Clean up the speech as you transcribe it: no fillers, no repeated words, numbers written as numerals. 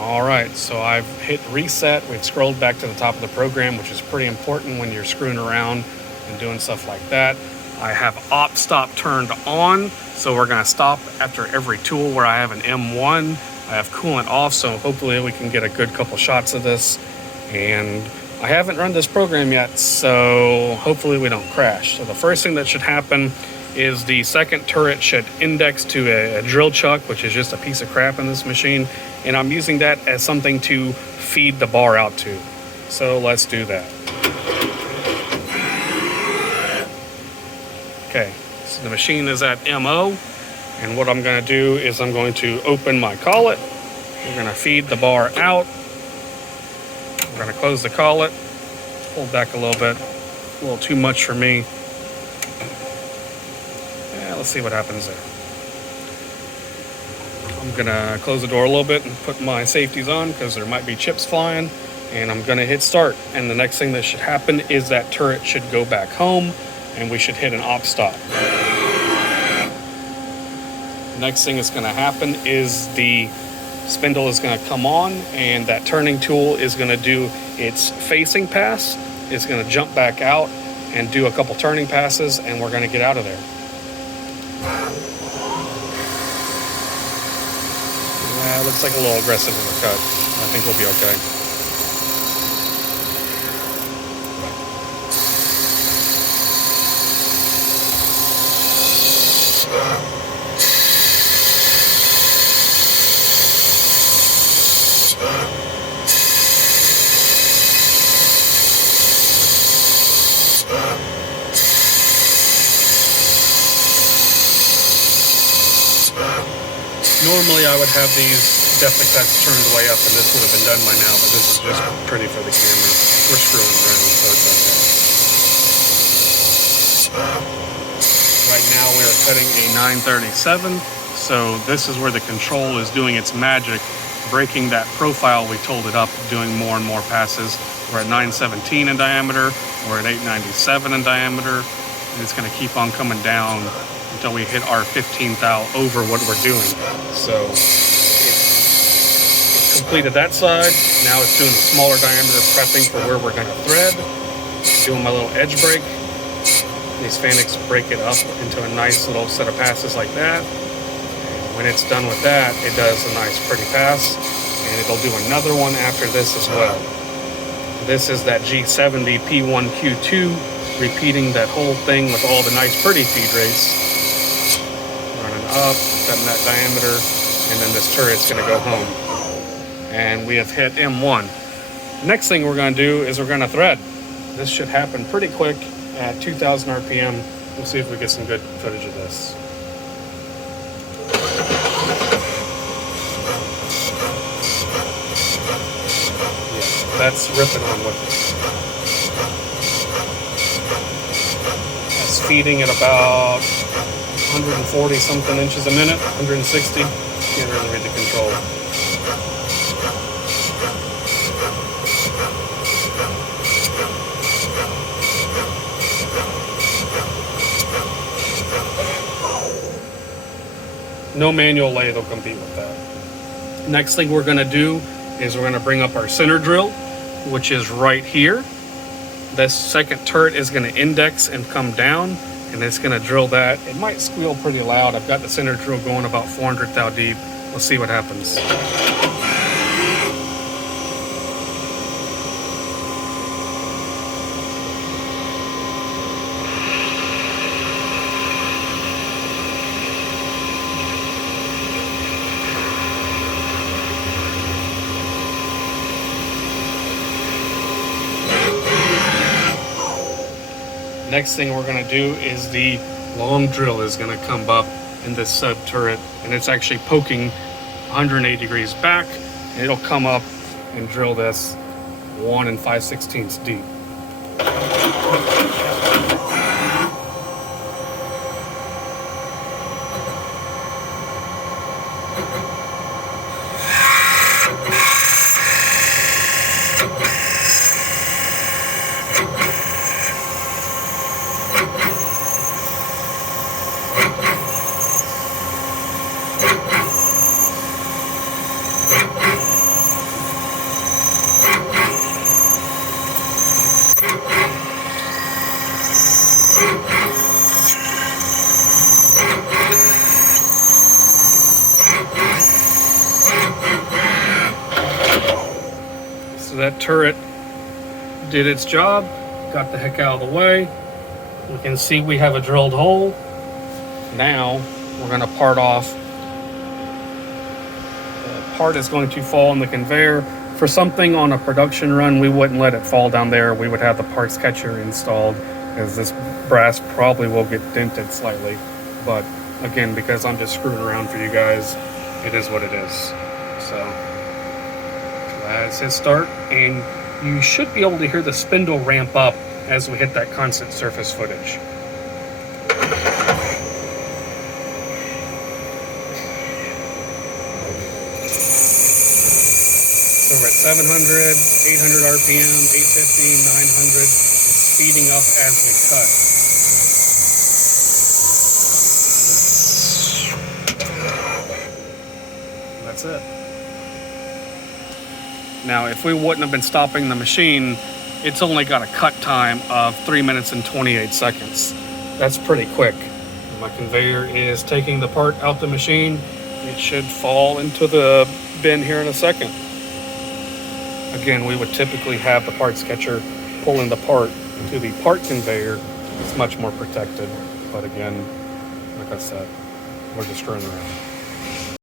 All right, so I've hit reset. We've scrolled back to the top of the program, which is pretty important when you're screwing around and doing stuff like that. I have op stop turned on, so we're gonna stop after every tool where I have an M1. I have coolant off, so hopefully we can get a good couple shots of this. And I haven't run this program yet, so hopefully we don't crash. So the first thing that should happen is the second turret should index to a drill chuck, which is just a piece of crap in this machine, and I'm using that as something to feed the bar out to. So let's do that. Okay, so the machine is at MO, and what I'm going to do is I'm going to open my collet. We're going to feed the bar out. We're going to close the collet, pull back a little bit, a little too much for me. Let's see what happens there. I'm gonna close the door a little bit and put my safeties on because there might be chips flying, and I'm gonna hit start. And the next thing that should happen is that turret should go back home and we should hit an op stop. Next thing that's gonna happen is the spindle is gonna come on, and that turning tool is gonna do its facing pass. It's gonna jump back out and do a couple turning passes, and we're gonna get out of there. Looks like a little aggressive of a cut. I think we'll be okay. Normally I would have these depth of cuts turned way up and this would have been done by now, but this is just pretty for the camera. We're screwing around, so it's okay. Right now we're cutting a 937, so this is where the control is doing its magic, breaking that profile we told it up, doing more and more passes. We're at 917 in diameter, we're at 897 in diameter, and it's going to keep on coming down until we hit our 15th thou over what we're doing. So it's completed that side. Now it's doing the smaller diameter, prepping for where we're going to thread. Doing my little edge break. These Fanics break it up into a nice little set of passes like that. And when it's done with that, it does a nice pretty pass, and it'll do another one after this as well. This is that G70 P1Q2, repeating that whole thing with all the nice pretty feed rates. Up, cutting that diameter, and then this turret's going to go home. And we have hit M1. Next thing we're going to do is we're going to thread. This should happen pretty quick at 2000 RPM. We'll see if we get some good footage of this. Yeah, that's ripping on with it. That's feeding at about 140 something inches a minute, 160. Can't really read the control. No manual lathe will compete with that. Next thing we're going to do is we're going to bring up our center drill, which is right here. This second turret is going to index and come down, and it's going to drill that. It might squeal pretty loud. I've got the center drill going about 400 thou deep. Let's see what happens. Next thing we're going to do is the long drill is going to come up in this sub turret, and it's actually poking 180 degrees back, and it'll come up and drill this 1 5/16 deep. So that turret did its job, got the heck out of the way. We can see we have a drilled hole. Now we're going to part off. The part is going to fall on the conveyor. For something on a production run, we wouldn't let it fall down there. We would have the parts catcher installed, because this brass probably will get dented slightly. But again, because I'm just screwing around for you guys, it is what it is. So that's his start, and you should be able to hear the spindle ramp up as we hit that constant surface footage. So we're at 700, 800 RPM, 850, 900. It's speeding up as we cut. That's it. Now, if we wouldn't have been stopping the machine, it's only got a cut time of 3 minutes and 28 seconds. That's pretty quick. My conveyor is taking the part out the machine. It should fall into the bin here in a second. Again, we would typically have the parts catcher pulling the part to the part conveyor. It's much more protected. But again, like I said, we're just screwing around.